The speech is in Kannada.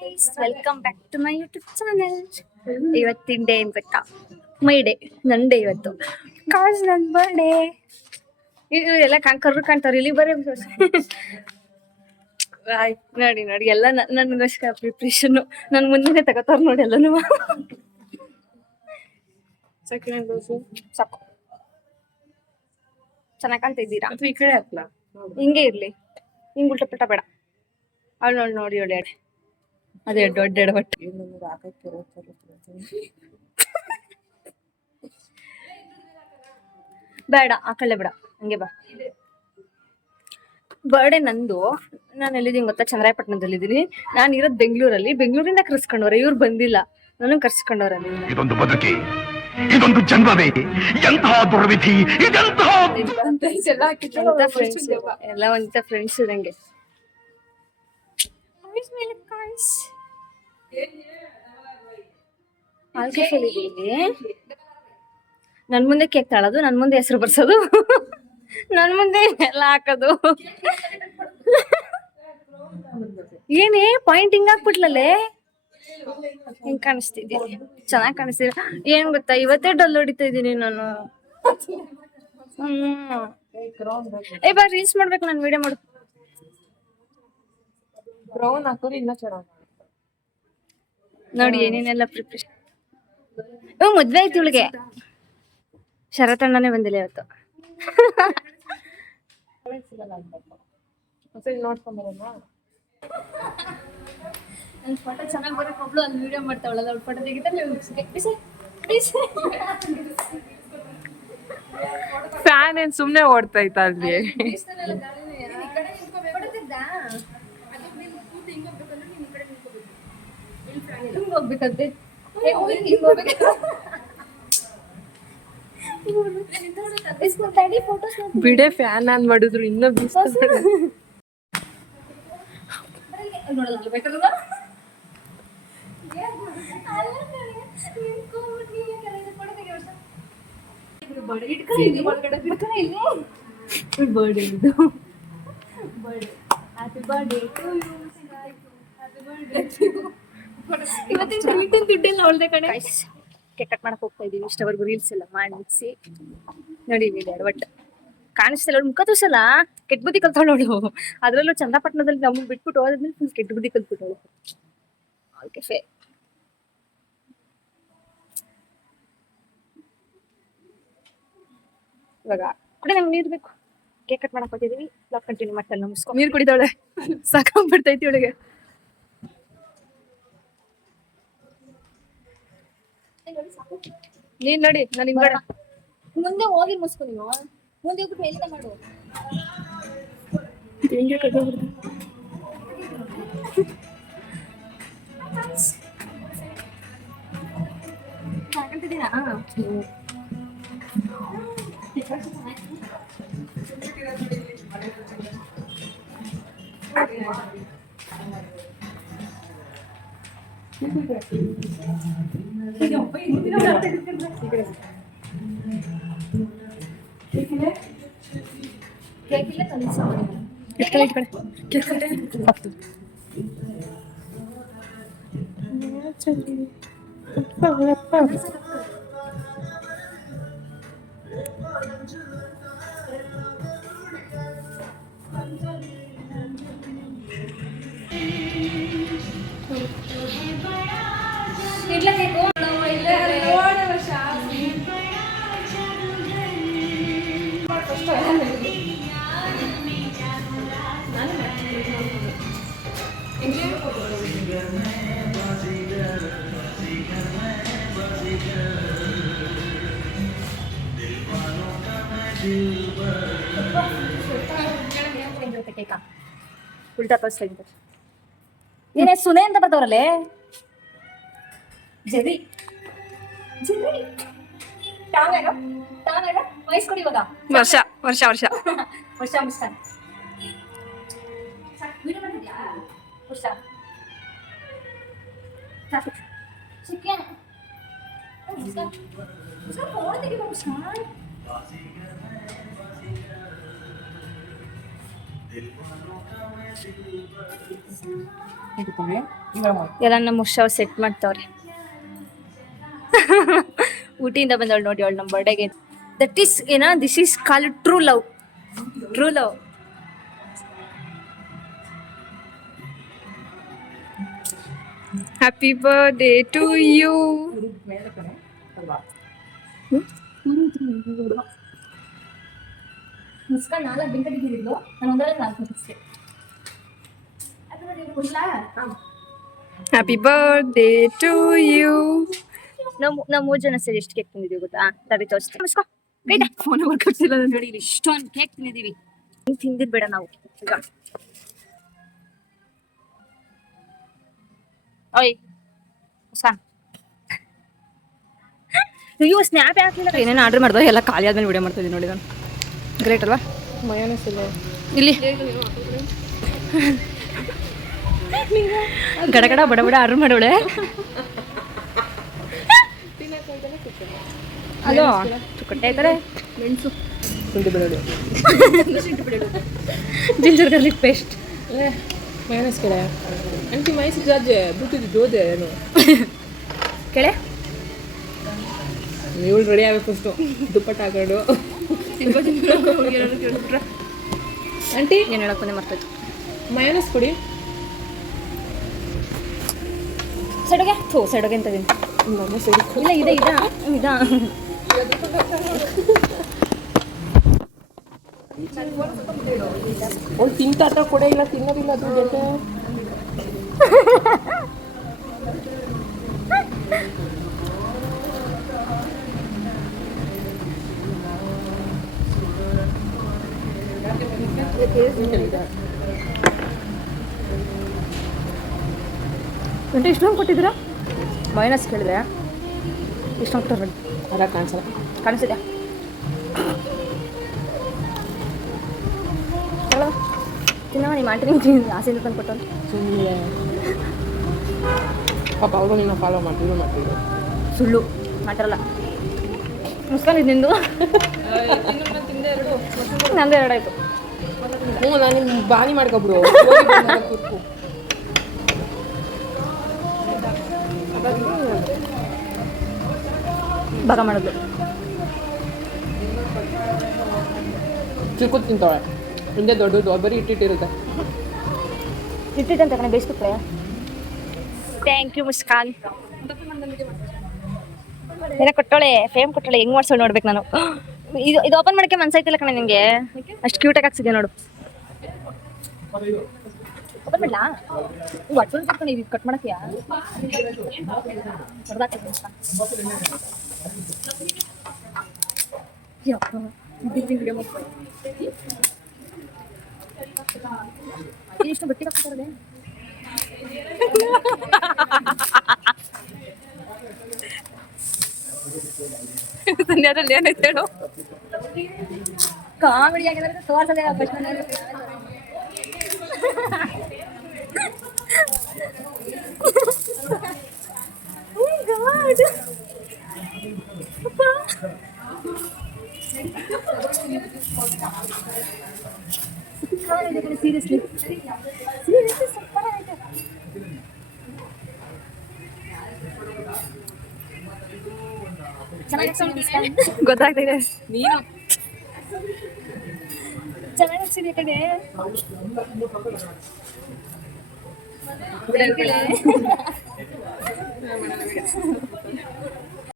Guys, welcome back to my YouTube channel. ಇವತ್ತಿನ ಡೇ ಏನ್ ಗೊತ್ತಾ? ಮೈ ಡೇ, ನನ್ನ ಡೇ ಇವತ್ತು. ಕಾಸ್ ನನ್ನ ಬರ್ಡೇ. ಎಲ್ಲ ಕರ್ರು ಕಾಣ್ತಾವ್ರಿ, ಇಲ್ಲಿ ಬರೀ ನೋಡಿ ನೋಡಿ ಎಲ್ಲ ನನಗೋಸ್ಕರ ಪ್ರಿಪ್ರೇಷನ್. ನನ್ನ ಮುಂದಿನ ತಗೋತಾರ ನೋಡಿ ಎಲ್ಲನೂ. ಸಾಕು, ಚೆನ್ನಾಗಿ ಕಾಣ್ತಾ ಇದ್ದೀರಾ? ಈ ಕಡೆ ಹಾಕ್ಲಾ? ಹಿಂಗೆ ಇರ್ಲಿ, ಹಿಂಗ್ ಉಲ್ಟ ಪಲ್ಟ ಬೇಡ. ಅವಳು ನೋಡಿ ನೋಡಿ ಒಳ್ಳೆ ಅದೇ ದೊಡ್ಡ ಎಡವಟ್ಟು. ಬೇಡ ಹಾಕಲ್ಲೇ ಬೇಡ, ಹಂಗೆ ಬಾ. ಬರ್ಡೇ ನಂದು. ನಾನು ಎಲ್ಲಿದ್ದೀನಿ ಗೊತ್ತಾ? ಚಂದ್ರಾಯಪಟ್ಟಣದಲ್ಲಿದ್ದೀನಿ. ನಾನು ಇರೋದು ಬೆಂಗಳೂರಲ್ಲಿ. ಬೆಂಗಳೂರಿಂದ ಕರ್ಸ್ಕೊಂಡವ್ರೆ, ಇವ್ರು ಬಂದಿಲ್ಲ, ನನಗೆ ಕರ್ಸ್ಕೊಂಡವ್ರಲ್ಲಿ. ಇದೊಂದು ಬದುಕಿ, ಇದೊಂದು ಜನ್ಮವೇ, ಎಂತಹ ದುರ್ವಿಧಿ ಇದೆಂತಹ. ಎಲ್ಲ ಒಂದ ಫ್ರೆಂಡ್ಸ್ ನಂಗೆ. ನನ್ ಮುಂದೆ ಕೇಕ್ ತಾಳೋದು, ನನ್ ಮುಂದೆ ಹೆಸರು ಬರ್ಸೋದು, ನನ್ ಮುಂದೆ ಎಲ್ಲ ಹಾಕೋದು. ಏನೇ ಪಾಯಿಂಟ್ ಹಿಂಗ್ ಹಾಕ್ಬಿಟ್ಲಲ್ಲೇ? ಹಿಂಗ್ ಕಾಣಿಸ್ತಿದ್ದೆ, ಚೆನ್ನಾಗ್ ಕಾಣಿಸ್ತಿದೆ. ಏನ್ ಗೊತ್ತಾ, ಇವತ್ತೇ ಡಲ್ ಹೊಡಿತಾ ಇದ್ದೀನಿ ನಾನು. ಏ ಬಾ, ರೀಲ್ಸ್ ಮಾಡ್ಬೇಕು, ನಾನು ವಿಡಿಯೋ ಮಾಡು. ನೋಡಿ ಏನೇನೆಲ್ಲ ಪ್ರಿಪ್ರೇಷನ್. ಮದ್ವೆ ಆಯ್ತು ಇವಳಿಗೆ. ಶರತಣ್ಣನೇ ಬಂದಿಲ್ಲ ಇವತ್ತು. ನನ್ ಫೋಟೋ ಚೆನ್ನಾಗಿ ಬರಕ್ ಒಬ್ಳು ಅಲ್ಲಿ ವಿಡಿಯೋ ಮಾಡ್ತಾವಳಲ್ಲ, ಅವ್ಳ ಫೋಟೋ ತೆಗಿತಾರೆ. ಫ್ಯಾನ್ ಏನ್ ಸುಮ್ನೆ ಓಡ್ತಾ ಇತ್ತ ಅಲ್ಲಿ? ಹೋಗ್ಬೇಕಂತೆ ಬಿಡೆ, ಫ್ಯಾನ್ ಆನ್ ಮಾಡಿದ್ರು ಇನ್ನೂ ಇವತ್ತಿನ ದುಡ್ಡೆಲ್ಲ ಅವಳದೆ ಕಣೆ. ಕೇಕ್ ಕಟ್ ಮಾಡಕ್ ಹೋಗ್ತಾ ಇದೀವಿ. ಇಷ್ಟವರೆಗೂ ರೀಲ್ಸ್ ಎಲ್ಲ ಮಾಡಿ ಮುಗಿಸಿ ನೋಡಿ ಎಡವಟ್ಟು ಕಾಣಿಸ್ತಿಲ್ಲ. ಅವ್ಳು ಮುಖ ತೋರ್ಸಲ್ಲ, ಕೆಟ್ಟ ಬುದ್ಧಿ ಕಲ್ತವಳು. ಅದ್ರಲ್ಲೂ ಚಂದ್ರಪಟ್ಟಣದಲ್ಲಿ ನಮ್ಮನ್ನ ಬಿಟ್ಬಿಟ್ಟು ಹೋದ್ಮೇಲೆ ಫುಲ್ ಕೆಟ್ಟ ಬುದ್ಧಿ ಕಲ್ತ್ಬಿಟ್ಟವಳು. ಓಕೆ, ಇವಾಗ ಕೂಡ ನಂಗೆ ನೀರು ಬೇಕು. ಕೇಕ್ ಕಟ್ ಮಾಡಕ್ ಹೋಗ್ತಿದೀವಿ. ಬ್ಲಾಗ್ ಕಂಟಿನ್ಯೂ ಮಾಡ್ತಾರೆ. ನಮಸ್ಕಾರ. ನೀರು ಕುಡಿದವಳೆ, ಸಾಕಾಗ್ಬಿಡ್ತೈತಿ ಇವಳಿಗೆ. ನೀನ್ ನೋಡಿ, ನಾನು ಹಿಂಗಡೆ ಮುಂದೆ ಹೋಗಿ ಮುಸ್ಕೊ. ನೀವು ಮುಂದೆ ಹೋಗ್ಬಿಟ್ಟು ಎಲ್ಲಿಂದ ಮಾಡು. ಹೆಂಗೆ ಕಟ್ಟೋಗ್ಬಿಡ್ತು. ಸಾಕಂತಿದ್ದೀರಾ? ಉಲ್ಟಾ ತೋರಿಸ್ತಾ ಇದ್ದಾರೆ. ಏನೇ ಸುನೆ ಅಂತ ಬರ್ತಾವ್ರಲ್ಲೇ? ಜರಿ ಜರಿ ವಯಸ್ಕೊಡಿ ಇವಾಗ. ವರ್ಷ ವರ್ಷ ವರ್ಷ ವರ್ಷ ಮುಸ್ತಾನೆ. ವರ್ಷ ಚಿಕನ್ ಇಟ್ಕೊಂಡೆ. ಎಲ್ಲ ನಮ್ಮ ಉಷಾ ಸೆಟ್ ಮಾಡ್ತಾವ್ರೆ. ಊಟಿಯಿಂದ ಬಂದವಳು ನೋಡಿ ಅವಳು ನಮ್ಮ ಬರ್ಡೇಗೆ. That is this is call true love. True love. Happy birthday to you. Happy birthday to you. ನಾವು 3 ಜನ ಸೇರಿ ಎಷ್ಟು ಕೇಕ್ ತಿಂದಿದೀವಿ ಗೊತ್ತಾ? ತಡಿ ತೋರಿಸ್ತೀನಿ. ಮುಸ್ಕೋ. ಫೋನ್ ಬರ್ಕೊಡ್ಸಿಲ್ಲ ನೋಡಿ ಇಲ್ಲಿ ಇಷ್ಟೊಂದು ಕೇಕ್ ತಿಂದಿದೀವಿ. ಹಿಂಗ್ ತಿಂದಿರ್ಬೇಡ ನಾವು ಈಗ. ಓಯ್ ಮುಸ್ಕಾನ್. ಅಯ್ಯೋ ಸ್ನ್ಯಾಪ್ ಹಾಕ್ಲಿಲ್ಲ. ಏನೇನು ಆರ್ಡರ್ ಮಾಡಿದ್ರೆ ಎಲ್ಲ ಖಾಲಿ ಆದ್ಮೇಲೆ ವಿಡಿಯೋ ಮಾಡ್ತಿದ್ದೀನಿ ನೋಡಿ ನಾನು. ಗ್ರೇಟ್ ಅಲ್ವಾ? ಮಯೋನೈಸ್ ಇಲ್ಲ ಇಲ್ಲಿ. ಗಡಗಡ ಬಡ ಆರ್ಡರ್ ಮಾಡೋಳೆ. ಹಲೋ ಚುಕ್ಕಟ್ಟೆ ಆಯ್ತಾರೆ. ಮೆಣಸು, ಶುಂಠಿ ಬೆಳ್ಳುಳ್ಳಿ, ಜಿಂಜರ್ ಗಾರ್ಲಿಕ್ ಪೇಸ್ಟ್. ಮಯೋನೈಸ್ ಕೆಳೆ ಅಂಟಿ ಮೈಸೂರು ಜಾಜೆ ಬಿಟ್ಟಿದ್ದು ಜೋದೆ ಏನು ಕೆಳೆ ಇವಳು ರೆಡಿ ಆಗಬೇಕು ಫಸ್ಟು. ದುಪ್ಪಟ್ಟು ಹಾಕೊಂಡು ಆಂಟಿ ಏನು ಹೇಳಕ್ ಬಂದೆ ಮರ್ತೈತು. ಮಯೋನೈಸ್ ಕೊಡಿ. ಸೈಡೋಗೆ ಸೈಡೋಗೆ ಅಂತ ಇದೀನಿ. ಇಲ್ಲ ಇದೆ ಇದಾ ಇದಾ. ಅವ್ಳು ತಿಂತಾಟ ಕೊಡೆ ಇಲ್ಲ, ತಿನ್ನೋದಿಲ್ಲ ಅದ್ರ ಜೊತೆ. ಗಂಟೆ ಇಷ್ಟೊಂದು ಕೊಟ್ಟಿದ್ದೀರಾ? ಮೈನಸ್ ಕೇಳಿದೆ ಇಷ್ಟೊಂದು ಕೊಟ್ಟರೆ ಅದ ಕಾಣಿಸಲ್ಲ. ಕಾಣಿಸಿದೆ. ತಿನ್ನವ ನಿಮ್ಮ ಆಂಟಿ ನಿಮ್ಗೆ ಆಸೆಯಿಂದ ತಂದು ಕೊಟ್ಟು ಸುಮ್ಮನೆ ಪಾಪ ಅವರು ನಿನ್ನ ಫಾಲೋ ಮಾಡ್ತಿದ್ರು. ಸುಳ್ಳು ಮಾತಾಡಲ್ಲ. ಮುಸ್ಕಾನ್ ಇದು ನಿಂದು. ನಂದು 2 ಆಯಿತು. ಹ್ಞೂ ನಾನು ನಿಮ್ಮ ಬಾನಿ ಮಾಡ್ಕೊಬಿಡು. ಭಾಗ ಮಾಡೋದು ಚಿಕ್ಕದು ತಿಂತಾಳೆ. ಹಿಂದೆ ದೊಡ್ಡದು ಬರೀ ಇಟ್ಟಿರುತ್ತೆ. ಇಟ್ಟಿಟ್ಟಂತ ಕಣೆ ಬೇಯಿಸ್ಬಿಟ್ರೆ. Thank you Muskan. ಏನೋ ಕೊಟ್ಟೋಳೆ, ಫೇಮ್ ಕೊಟ್ಟೋಳೆ. ಹೆಂಗ್ ಮಾಡ್ಸೋಳು ನೋಡ್ಬೇಕು ನಾನು. ಇದು ಓಪನ್ ಮಾಡೋಕ್ಕೆ ಮನ್ಸಾಯ್ತಿಲ್ಲ ಕಣೆ ನಿಂಗೆ. ಅಷ್ಟು ಕ್ಯೂಟಾಗಿ ಹಾಕ್ಸಿದ್ಯಾ ನೋಡು. ಓಪನ್ ಮಾಡಲಾ? ಒಟ್ಟು ಕಟ್ಕೊಂಡು ಇದು ಕಟ್ ಮಾಡಕ್ಕೆಯಾ? ಇಷ್ಟು ಬಟ್ಟೆ ಹಾಕ್ತಾರೆ. ಅದ್ರಲ್ಲಿ ಏನೈತೆ ಹೇಳು? ಕಾಮಿಡಿ ಆಗಿದ್ರೆ ತೋರ್ಸದೆ ಫಸ್ಟ್ ಸೀರಿಯಸ್ಲಿ ಸೂಪರ್ ಆಗಿದೆ. ಗೊತ್ತಾಗ್ತಿದೆ ನೀನು ಚೆನ್ನಾಗಿ ಹಚ್ಚಿದೆ ಕಡೆ.